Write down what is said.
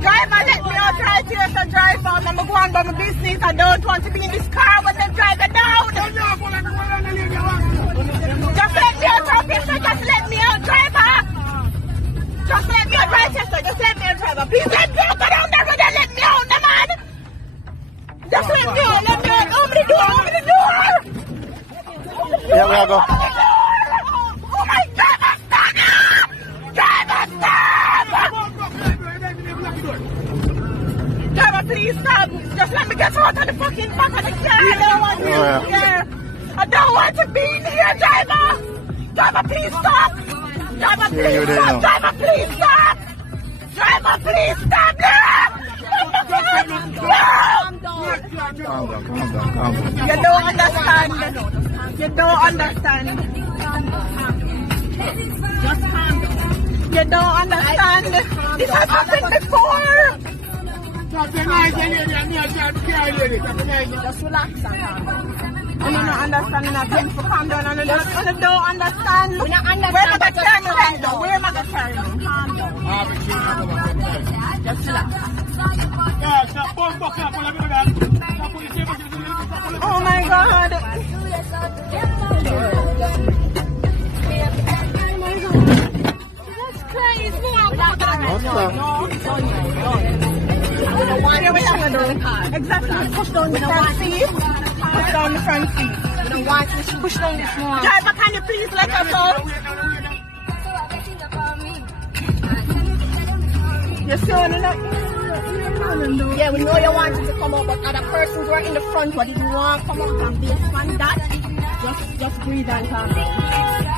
Driver, let me out right here, so driver. I'm going by my business. I don't want to be in this car when they drive it down. Just let me out right here, sir. Just let me out, driver. Just let me out right here, sir. Just let me out, driver. Please let me out. Go down that road and let me out, the man. Just let me out, let me out. Open the door, open the door. Yeah, we go. Oh my driver, stand up! Driver, stop! Driver, please stop. Just let me get out of the fucking back of the car. I don't want to be here. I don't want to be in here, driver. Driver, please stop. Driver, please stop. Driver, please stop. Driver, please stop. No! You don't understand. You don't understand. Just calm down. You don't understand. This has happened before. Just relax and calm down. You don't understand nothing. So calm down and you don't understand. You don't understand. Where am I going to carry? Where am I going to carry? Calm down. Just relax. Oh my God. That's crazy. Exactly. Push down the front seat. Push down the front seat. Push down this one. Driver, can you please let us out? You're still in it? Yeah, we know you wanted to come out, but other persons were in the front. What did you want? Come out and based on that. Just breathe and calm down.